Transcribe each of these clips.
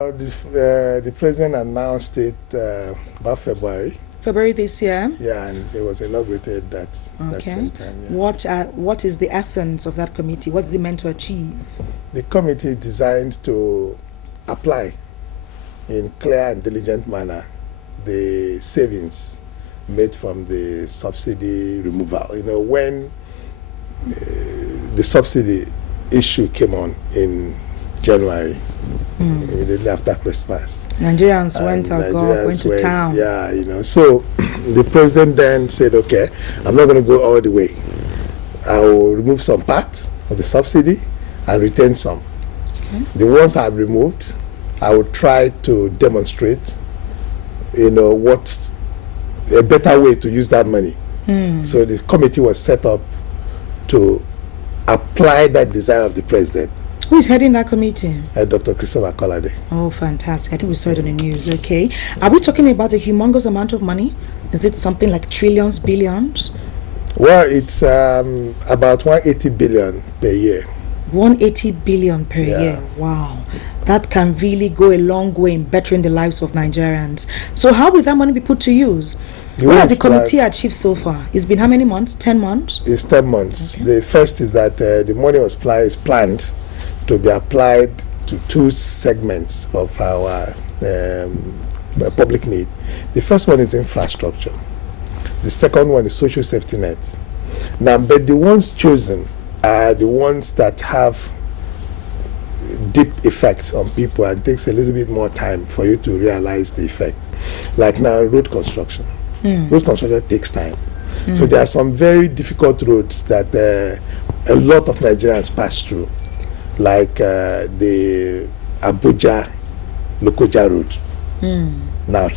The president announced it about February. February this year? Yeah, and it was inaugurated that same time. Yeah. What is the essence of that committee? What's it meant to achieve? The committee is designed to apply in clear and diligent manner the savings made from the subsidy removal. You know, when the subsidy issue came on in January, immediately after Christmas. Nigerians went to town. Yeah, you know. So the president then said, okay, I'm not going to go all the way. I will remove some part of the subsidy and retain some. Okay. The ones I've removed, I will try to demonstrate, you know, what's a better way to use that money. So the committee was set up to apply that desire of the president. Who is heading that committee? Dr. Christopher Kolade. Oh, fantastic. I think we saw it on the news. Okay. Are we talking about a humongous amount of money? Is it something like trillions, billions? Well, it's about 180 billion per year. 180 billion per year. Wow. That can really go a long way in bettering the lives of Nigerians. So how will that money be put to use? What has the committee achieved so far? It's been how many months? 10 months? It's 10 months. Okay. The first is that the money was planned to be applied to two segments of our public need. The first one is infrastructure. The second one is social safety net. Now, but the ones chosen are the ones that have deep effects on people and takes a little bit more time for you to realize the effect. Like now, road construction. Road construction takes time. So there are some very difficult roads that a lot of Nigerians pass through, like the Abuja-Lokoja road. Now,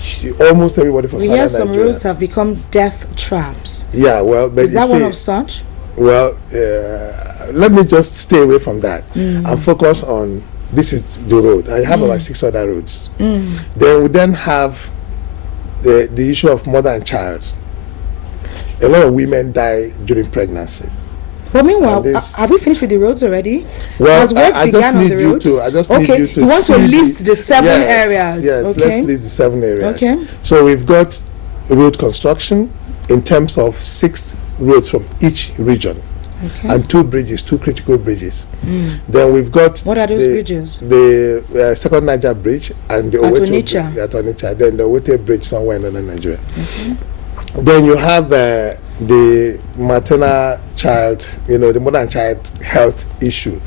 almost everybody from Southern Nigeria. Some roads have become death traps. Yeah, well, but is that one of such? Well, let me just stay away from that and focus on this is the road. I have about 6 other roads. Then we then have the issue of mother and child. A lot of women die during pregnancy. But meanwhile, have we finished with the roads already? Well, I just need you to you want to list the 7 areas. Yes, okay. Let's list the 7 areas. Okay. So we've got road construction in terms of 6 roads from each region. Okay. And 2 bridges, 2 critical bridges. Then we've got what are those bridges? The Second Niger Bridge and the Onitsha. Then the Owete Bridge somewhere in northern Nigeria. Okay. Then you have the maternal child, you know, the mother and child health issue.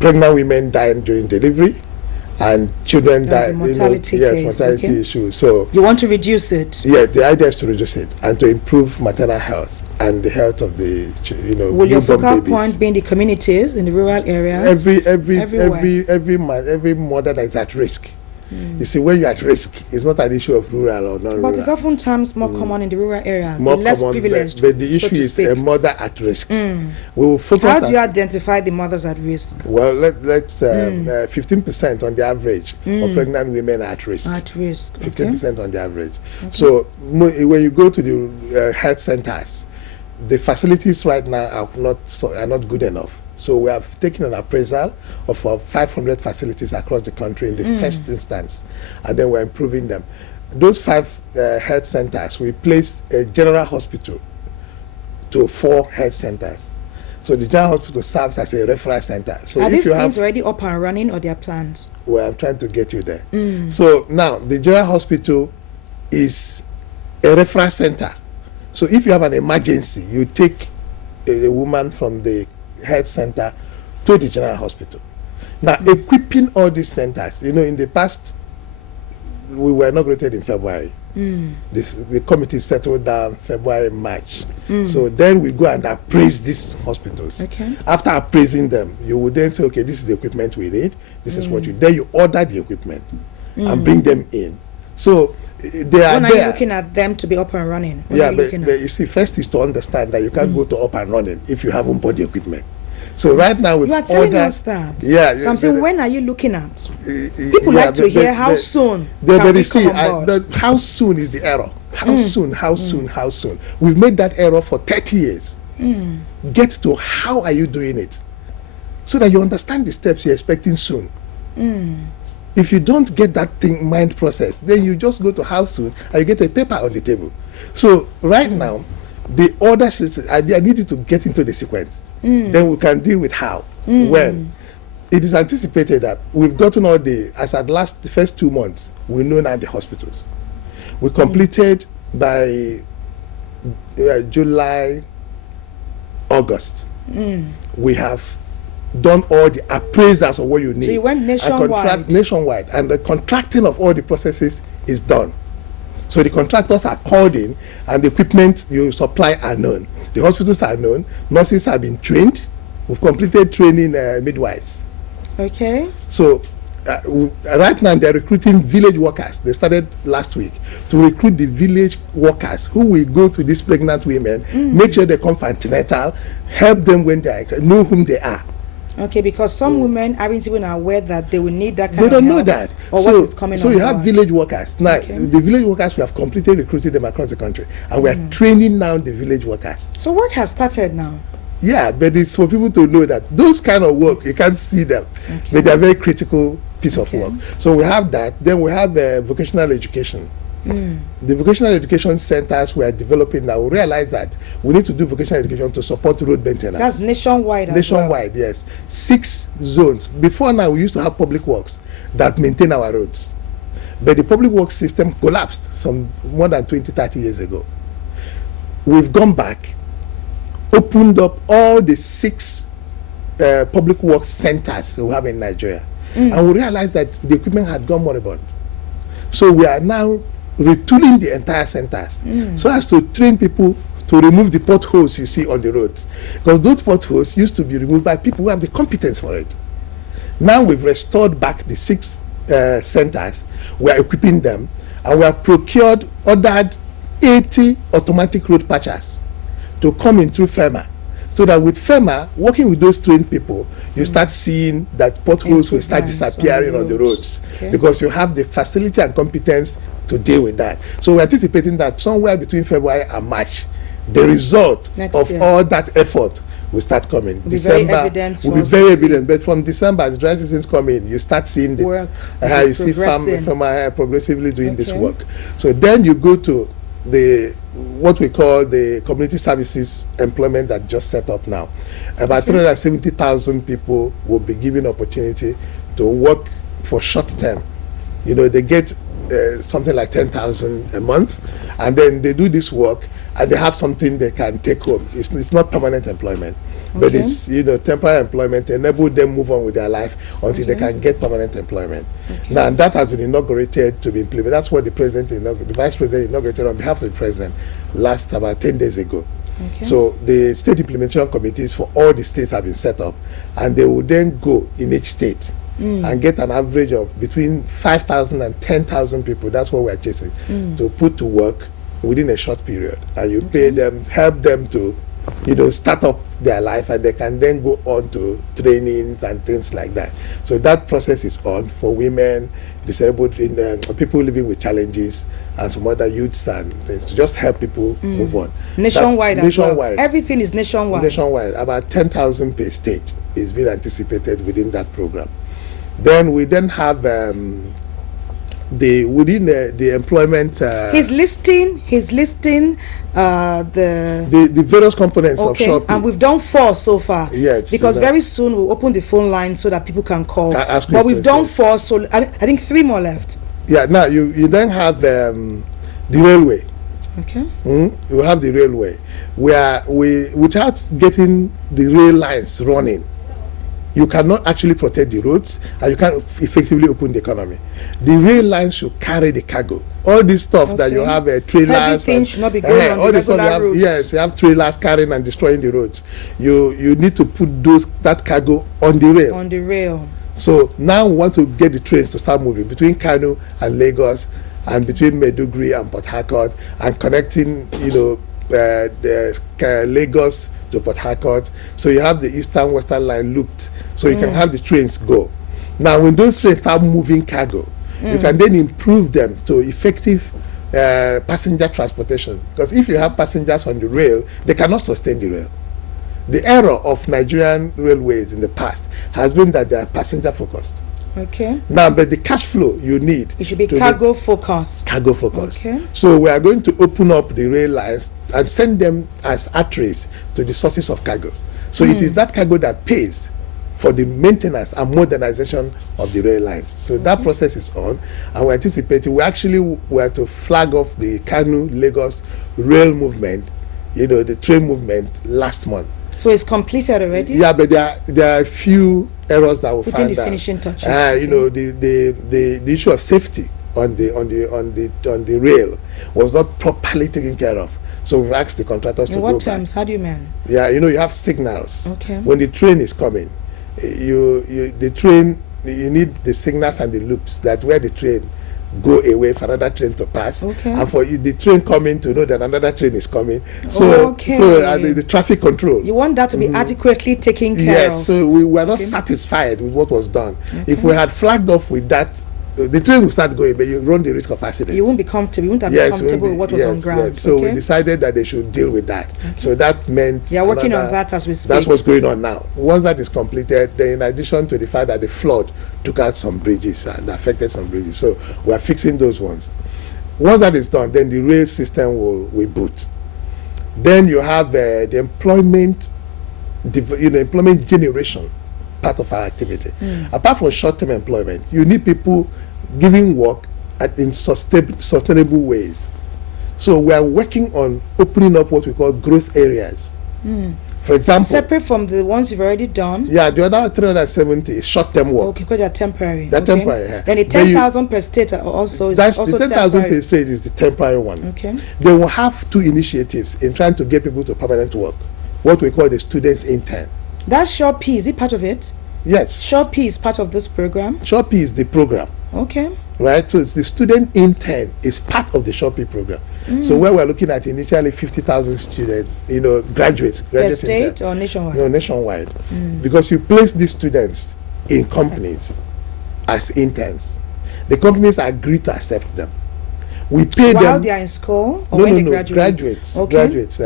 Pregnant women dying during delivery, and children die. Mortality issue. So you want to reduce it? Yeah, the idea is to reduce it and to improve maternal health and the health of the Will your focal point be in the communities, in the rural areas? Every mother that is at risk. You see, when you're at risk, it's not an issue of rural or non-rural. But it's oftentimes more common in the rural areas, more the less common, privileged. But the issue is a mother at risk. We will focus. How do you identify the mothers at risk? Well, let's 15% on the average of pregnant women are at risk. At risk. 15% on the average. Okay. So when you go to the health centers, the facilities right now are not good enough. So we have taken an appraisal of 500 facilities across the country in the first instance, and then we're improving them. Those 5 health centers, we placed a general hospital to 4 health centers. So the general hospital serves as a referral center. So are these things already up and running, or their plans? Well, I'm trying to get you there. So now the general hospital is a referral center. So if you have an emergency, you take a woman from the health center to the general hospital. Now, equipping all these centers, you know, in the past, we were inaugurated in February. The committee settled down February, March. So then we go and appraise these hospitals. Okay. After appraising them, you would then say, okay, this is the equipment we need. This is what then you order the equipment and bring them in. So they are when are you looking at them to be up and running? But you see, first is to understand that you can't go to up and running if you haven't bought the equipment. So right now you are telling us that. Yeah. So I'm saying, when are you looking at? People like to hear how soon can we come on board? How soon is the error? How soon? How soon? We've made that error for 30 years. Get to how are you doing it, so that you understand the steps you're expecting soon. if you don't get that thing mind process, then you just go to house soon and you get a paper on the table. So right now, the order I need you to get into the sequence. Then we can deal with how, when. It is anticipated that we've gotten all the, as at the first 2 months, we know now the hospitals. We completed by July, August. We have done all the appraisals of what you need. So you went nationwide. Nationwide, and the contracting of all the processes is done. So the contractors are called in, and the equipment you supply are known. The hospitals are known. Nurses have been trained. We've completed training midwives. Okay. So right now they're recruiting village workers. They started last week to recruit the village workers who will go to these pregnant women, make sure they come for antenatal, help them when they are, know whom they are. Okay, because some women aren't even aware that they will need that kind of help. They don't know that. Or so, what is coming so you have village workers. Now, the village workers, we have completely recruited them across the country. And we are training now the village workers. So work has started now. Yeah, but it's for people to know that those kind of work, you can't see them. But they're very critical piece of work. So we have that. Then we have vocational education. The vocational education centers we are developing now, we realize that we need to do vocational education to support road maintenance. That's nationwide as well. Nationwide, yes. 6 zones. Before now, we used to have public works that maintain our roads. But the public works system collapsed some more than 20, 30 years ago. We've gone back, opened up all the 6 public works centers we have in Nigeria. And we realized that the equipment had gone moribund. So we are now retooling the entire centers so as to train people to remove the potholes you see on the roads. Because those potholes used to be removed by people who have the competence for it. Now we've restored back the 6 centers. We are equipping them, and we have ordered 80 automatic road patchers to come in through FEMA. So that with FEMA, working with those trained people, you start seeing that potholes will start disappearing on the roads. Because you have the facility and competence to deal with that. So we're anticipating that somewhere between February and March, the result of all that effort will start coming. December will be very evident. But from December, as dry seasons come in, you start seeing the work. You see farmers progressively doing this work. So then you go to what we call the community services employment that just set up now. About 370,000 people will be given opportunity to work for short term. You know, they get something like 10,000 a month, and then they do this work and they have something they can take home. It's not permanent employment, but it's temporary employment to enable them move on with their life until they can get permanent employment. Now, and that has been inaugurated to be implemented. That's what the vice president inaugurated on behalf of the president last about 10 days ago. So the state implementation committees for all the states have been set up, and they will then go in each state and get an average of between 5,000 and 10,000 people. That's what we're chasing, to put to work within a short period. And you pay them, help them to start up their life, and they can then go on to trainings and things like that. So that process is on for women, disabled, people living with challenges, and some other youths and things, to just help people move on. Nationwide as well. Everything is nationwide. Nationwide. About 10,000 per state is being anticipated within that program. Then we have within the employment. He's listing the various components of shopping. And we've done 4 so far. Yes, because very soon we'll open the phone line so that people can call. But we've done 4, so I think 3 more left. Yeah. Now you then have the railway. Okay. You have the railway, where without getting the rail lines running, you cannot actually protect the roads, and you can't effectively open the economy. The rail lines should carry the cargo. All this stuff that you have trailers. Everything should not be going on the regular roads. Yes, you have trailers carrying and destroying the roads. You need to put that cargo on the rail. On the rail. So now we want to get the trains to start moving between Kano and Lagos, and between Maiduguri and Port Harcourt, and connecting Lagos to Port Harcourt. So you have the eastern-western line looped, so you can have the trains go. Now, when those trains start moving cargo, you can then improve them to effective passenger transportation. Because if you have passengers on the rail, they cannot sustain the rail. The error of Nigerian railways in the past has been that they are passenger focused. Okay. Now, but the cash flow you need. It should be cargo focused. Cargo focused. Okay. So we are going to open up the rail lines and send them as arteries to the sources of cargo. So it is that cargo that pays for the maintenance and modernization of the rail lines. So that process is on, and we're anticipating. We actually were to flag off the Kanu-Lagos rail movement, the train movement last month. So it's completed already? Yeah, but there are a few errors that we putting find the finishing touches. The issue of safety on the rail was not properly taken care of. So we've asked the contractors to go back. In what terms? How do you mean? Yeah, you have signals. Okay. When the train is coming, you need the signals and the loops that where the train go away for another train to pass, and for the train coming to know that another train is coming. So the traffic control. You want that to be adequately taken care of. Yes, so we were not satisfied with what was done. If we had flagged off with that, the train will start going, but you run the risk of accidents. You won't be comfortable. You won't have been comfortable with what was on ground. Yes. So we decided that they should deal with that. So that meant you're working on that as we speak. That's what's going on now. Once that is completed, then in addition to the fact that the flood took out some bridges and affected some bridges, so we are fixing those ones. Once that is done, then the rail system will boot. Then you have the employment generation part of our activity. Apart from short-term employment, you need people giving work in sustainable ways. So we are working on opening up what we call growth areas. For example, separate from the ones you've already done. Yeah, the other 370 is short-term work. Okay, because they're temporary. They're temporary. Yeah. Then the 10,000 per state also is also the 10,000 per state is the temporary one. Okay. They will have two initiatives in trying to get people to permanent work. What we call the students intern. That's Short P. Is it part of it? Yes. Short P is part of this program. Short P is the program. Okay. Right, so it's the student intern is part of the Short P program. So where we're looking at initially 50,000 students, graduates. Per state or nationwide? No, nationwide. Because you place these students in companies as interns. The companies agree to accept them. We pay them while they are in school or when they graduate? Graduates. Okay. Graduates.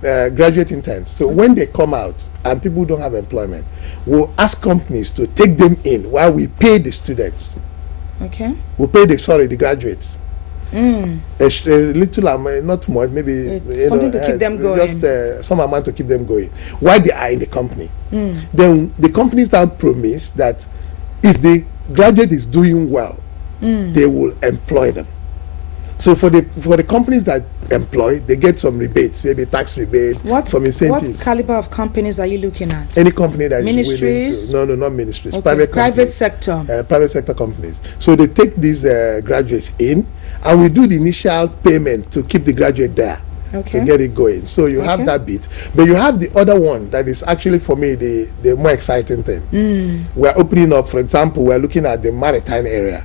Graduate interns. So when they come out and people don't have employment, we'll ask companies to take them in while we pay the students. Okay. We pay the graduates. A little amount, not much, maybe something to keep them going. Just some amount to keep them going while they are in the company. Then the companies now promise that if the graduate is doing well, they will employ them. So for the companies that employ, they get some rebates, maybe tax rebate, some incentives. What caliber of companies are you looking at? Any company that ministries? is willing to. No, not ministries. Okay. Private sector. Private sector companies. So they take these graduates in, and we do the initial payment to keep the graduate there. Okay. To get it going. So you have that bit. But you have the other one that is actually, for me, the more exciting thing. We're opening up, for example, we're looking at the maritime area.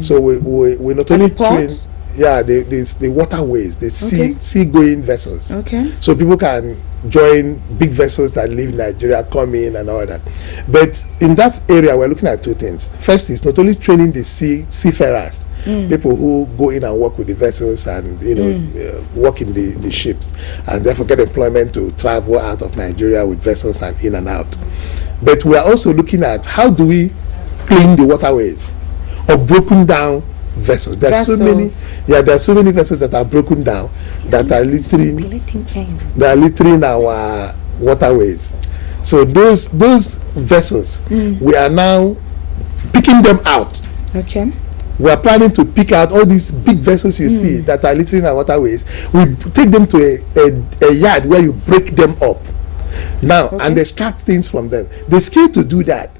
So we not only train... Yeah, the waterways, the sea-going vessels. Okay. So people can join big vessels that leave Nigeria, come in and all that. But in that area, we're looking at two things. First is not only training the seafarers, people who go in and work with the vessels and work in the ships, and therefore get employment to travel out of Nigeria with vessels and in and out. But we are also looking at how do we clean the waterways of broken down vessels. There are so many vessels that are broken down that are littering our waterways. So those vessels, we are now picking them out. Okay. We are planning to pick out all these big vessels you see that are littering our waterways. We take them to a yard where you break them up now and extract things from them. The skill to do that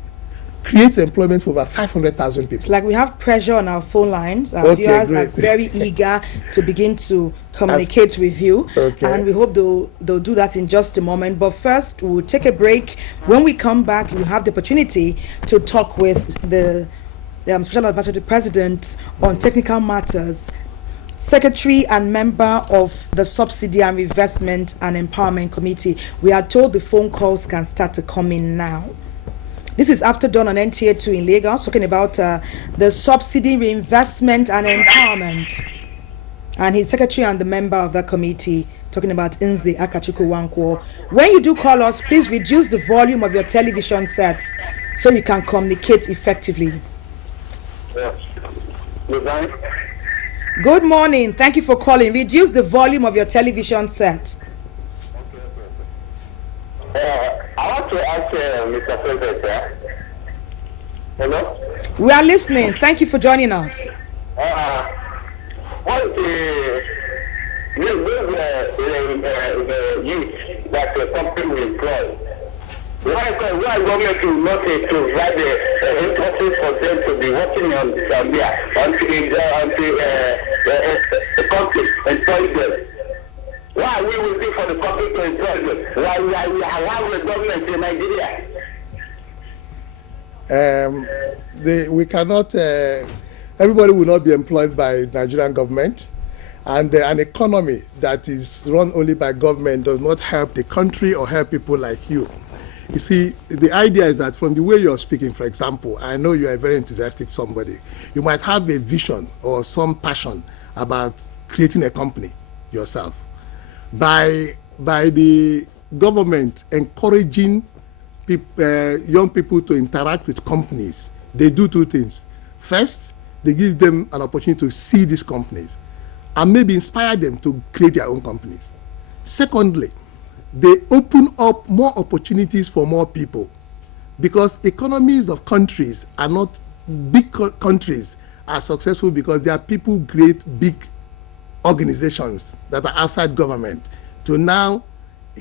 creates employment for over 500,000 people. It's like we have pressure on our phone lines. Our viewers are very eager to begin to communicate with you. And we hope they'll do that in just a moment. But first, we'll take a break. When we come back, we'll have the opportunity to talk with the Special Advisor to the President on technical matters, Secretary and member of the Subsidy and Reinvestment and Empowerment Committee. We are told the phone calls can start to come in now. This is after dawn on NTA 2 in Lagos, talking about the Subsidy, Reinvestment and Empowerment. And he's secretary and the member of that committee, talking about Nze Sullivan Akachukwu. When you do call us, please reduce the volume of your television sets. so you can communicate effectively. Yes. Good morning. Good morning. Thank you for calling. Reduce the volume of your television set. I want to ask Mr. President. Hello? We are listening. Thank you for joining us. What is the youth that the company will employ? Why government will not provide the resources for them to be working on Zambia until the country employs them? Why are we waiting for the country to employ them? Why we have the government in Nigeria? We cannot. Everybody will not be employed by Nigerian government, and an economy that is run only by government does not help the country or help people like you. You see, the idea is that from the way you're speaking, for example, I know you are a very enthusiastic somebody. You might have a vision or some passion about creating a company yourself. By the government encouraging young people to interact with companies, they do two things. First, they give them an opportunity to see these companies and maybe inspire them to create their own companies. Secondly, they open up more opportunities for more people, because economies of countries are not big countries are successful because their people create big organizations that are outside government to now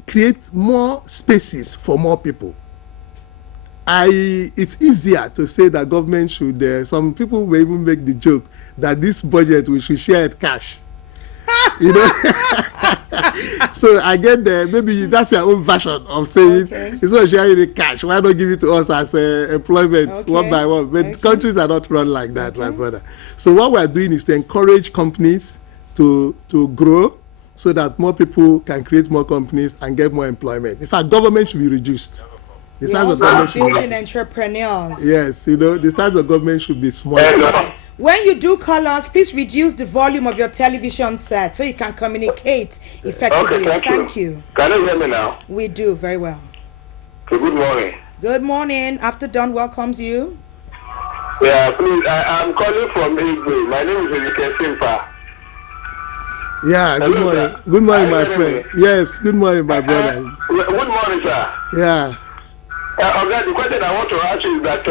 create more spaces for more people. It's easier to say that government should, some people may even make the joke that this budget we should share it cash. You know, so I get there. Maybe that's your own version of saying it's not sharing the cash. Why not give it to us as employment one by one? But countries are not run like that, my brother. So what we are doing is to encourage companies to grow, so that more people can create more companies and get more employment. In fact, government should be reduced. The size of government should be building entrepreneurs. Yes, you know, the size of government should be smaller. When you do call us, please reduce the volume of your television set so you can communicate effectively. Okay, thank you. Can you hear me now? We do, very well. Okay, good morning. Good morning. After Dawn welcomes you. Yeah, please, I'm calling from Igbo. My name is Nze Sullivan. Yeah, good morning. Good morning, my friend. Yes, good morning, my brother. Good morning, sir. Yeah. Okay, the question I want to ask you is that,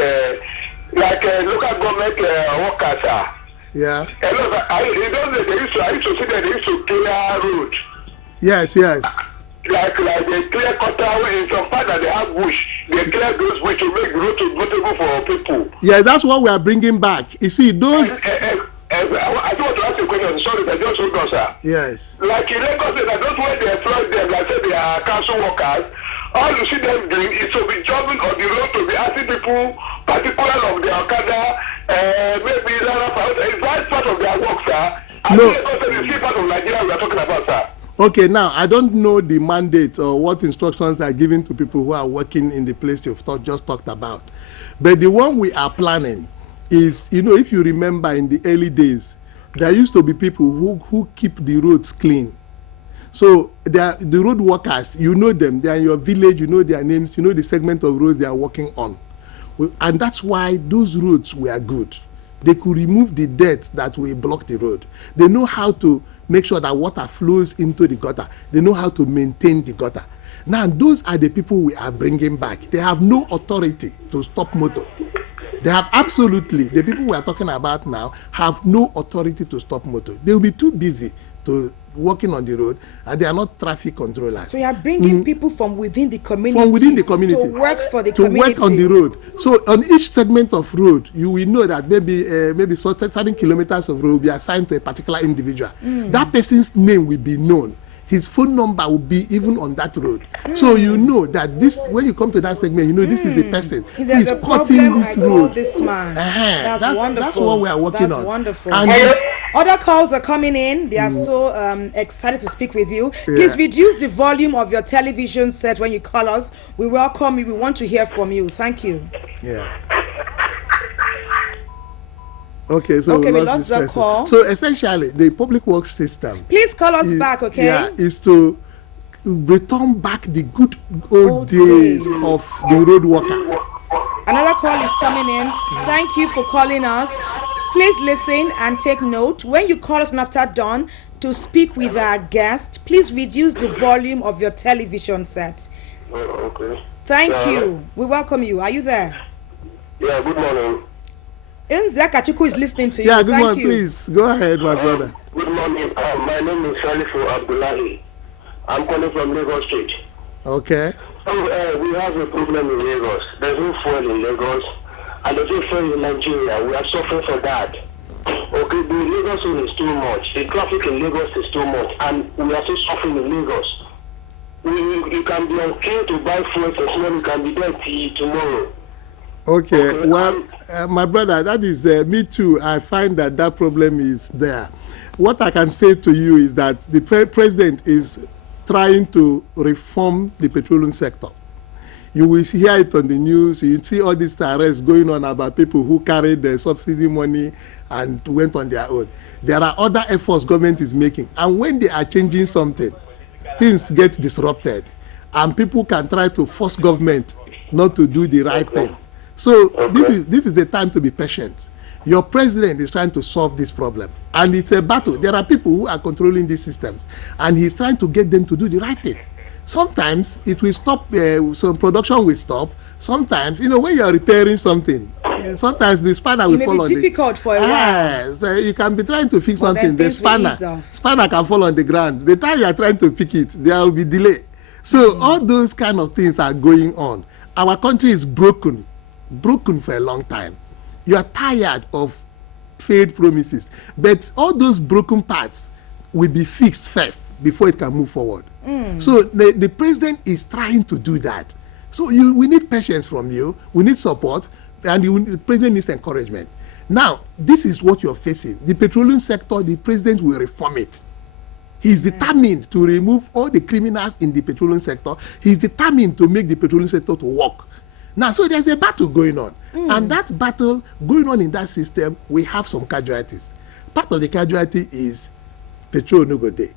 local government workers are. Yeah. I used to see that they used to clear road. Yes. Like they clear cutter in some part that they have bush. They clear those bush to make the road suitable for people. Yeah, that's what we are bringing back. You see, those. I just want to ask you a question. Sorry, I just hold on, sir. Yes. Like in Lagos, that those where they employ them, like say they are council workers. All you see them doing is to be jobbing on the road, to be asking people, particular of their Okada, maybe it's part of their work, sir. I think Lagos is the part of Nigeria we are talking about, sir. Okay, now I don't know the mandate or what instructions they are given to people who are working in the place you've just talked about, but the one we are planning is, you know, if you remember in the early days, there used to be people who keep the roads clean. So the road workers, you know them, they are in your village, you know their names, you know the segment of roads they are working on. And that's why those roads were good. They could remove the dirt that will block the road. They know how to make sure that water flows into the gutter. They know how to maintain the gutter. Now, those are the people we are bringing back. They have no authority to stop motor. They have absolutely, the people we are talking about now, have no authority to stop motor. They will be too busy to working on the road, and they are not traffic controllers. So you are bringing people from within the community. From within the community. To work for the community. To work on the road. So on each segment of road, you will know that maybe certain kilometers of road will be assigned to a particular individual. That person's name will be known. His phone number will be even on that road. So you know that this, when you come to that segment, you know this is the person who is cutting this road. This man. That's wonderful. That's what we are working on. That's wonderful. And other calls are coming in. They are so excited to speak with you. Please reduce the volume of your television set when you call us. We welcome you. We want to hear from you. Thank you. Yeah. Okay, so we lost the call. So essentially, the public works system. Please call us back, okay? Yeah, is to return back the good old days of the road worker. Another call is coming in. Thank you for calling us. Please listen and take note. When you call us after dawn to speak with our guest, please reduce the volume of your television set. Okay. Thank you. We welcome you. Are you there? Yeah, good morning. Nze Akachukwu is listening to you. Yeah, good Thank morning. you. Please go ahead, my brother. Good morning. My name is Salifu Abdullahi. I'm calling from Lagos State. Okay. So we have a problem in Lagos. There's no fuel in Lagos, and there's no fuel in Nigeria. We are suffering for that. Okay, the Lagos one is too much. The traffic in Lagos is too much, and we are still suffering in Lagos. You can be on queue to buy fuel for tomorrow. You can be there till tomorrow. Okay, well, my brother, that is me too. I find that problem is there. What I can say to you is that the president is trying to reform the petroleum sector. You will hear it on the news. You see all these arrests going on about people who carried the subsidy money and went on their own. There are other efforts government is making, and when they are changing something, things get disrupted, and people can try to force government not to do the right thing. So this is a time to be patient. Your president is trying to solve this problem, and it's a battle. There are people who are controlling these systems, and he's trying to get them to do the right thing. Sometimes it will stop, some production will stop. Sometimes, when you're repairing something, sometimes the spanner will fall on the... It may be difficult for a while. So you can be trying to fix something, the spanner can fall on the ground. The time you're trying to pick it, there will be delay. So all those kind of things are going on. Our country is broken for a long time. You are tired of failed promises, but all those broken parts will be fixed first before it can move forward. So the president is trying to do that. So we need patience from you, we need support, and the president needs encouragement. Now, this is what you're facing. The petroleum sector, the president will reform it. He's determined to remove all the criminals in the petroleum sector. He's determined to make the petroleum sector to work. Now, so there's a battle going on. And that battle going on in that system, we have some casualties. Part of the casualty is petrol no go day.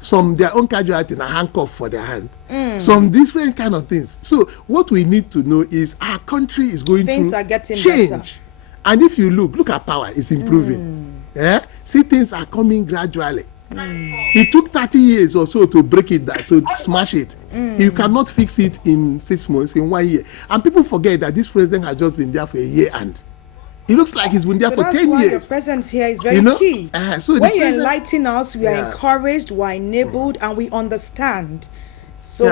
Some their own casualty na handcuff for their hand. Some different kind of things. So what we need to know is our country is going things to are getting change. Better. And if you look at power, it's improving. See, things are coming gradually. It took 30 years or so to break it down, to smash it. You cannot fix it in 6 months, in 1 year. And people forget that this president has just been there for a year, and it looks like he's been there for 10 years. That's why your presence here is very key. So when you enlighten us, we are encouraged, we are enabled, and we understand. So,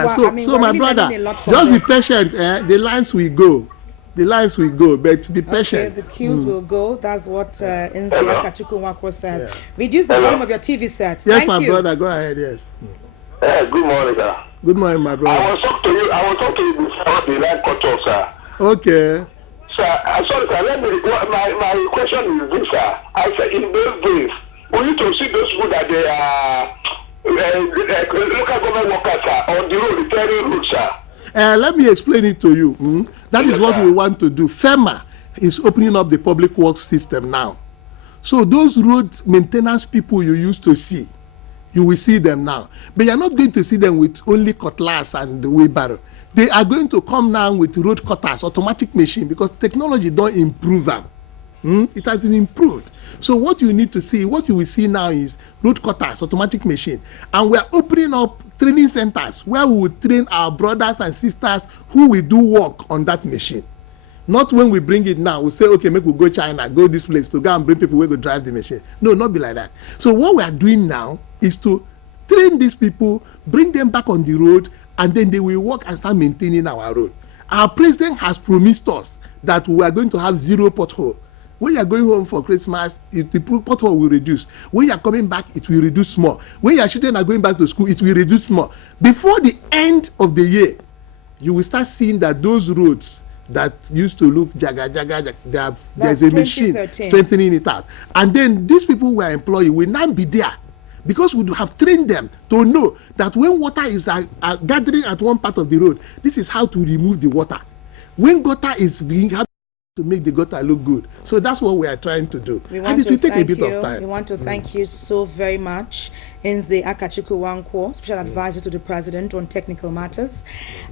my brother, just be patient. The lines will go. But be patient. Okay, the queues will go. That's what Nze Akachukwu said. Reduce the volume of your TV set. Yes, my brother, go ahead. Yes. Good morning, sir. Good morning, my brother. I was talking to you before the line cut off, sir. Okay. Sir, I'm sorry, sir. My question is this, sir. I said in those days, we need to see those people that they are local government workers, sir, on the road, repairing roads, sir. Let me explain it to you. That is what we want to do. FEMA is opening up the public works system now. So those road maintenance people you used to see, you will see them now. But you're not going to see them with only cutlass and wheelbarrow. They are going to come now with road cutters, automatic machine, because technology don't improve them. It has been improved. So what you need to see, what you will see now is road cutters, automatic machine. And we are opening up training centers where we will train our brothers and sisters who will do work on that machine. Not when we bring it now, we say, okay, make we go China, go this place to go and bring people who will drive the machine. No, not be like that. So what we are doing now is to train these people, bring them back on the road, and then they will work and start maintaining our road. Our president has promised us that we are going to have zero pothole. When you are going home for Christmas, the pothole will reduce. When you are coming back, it will reduce more. When your children are going back to school, it will reduce more. Before the end of the year, you will start seeing that those roads that used to look jaga, there's a machine strengthening it out. And then these people who are employed will now be there, because we have trained them to know that when water is gathering at one part of the road, this is how to remove the water. When gutter is being to make the gutter look good. So that's what we are trying to do. And it will take a bit of time. We want to thank you so very much, Nze Akachukwu, Special Advisor to the President on Technical Matters,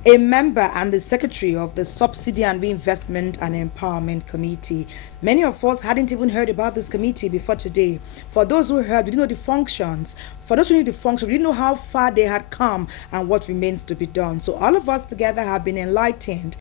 a member and the Secretary of the Subsidy and Reinvestment and Empowerment Committee. Many of us hadn't even heard about this committee before today. For those who heard, we didn't know the functions. For those who knew the functions, we didn't know how far they had come and what remains to be done. So all of us together have been enlightened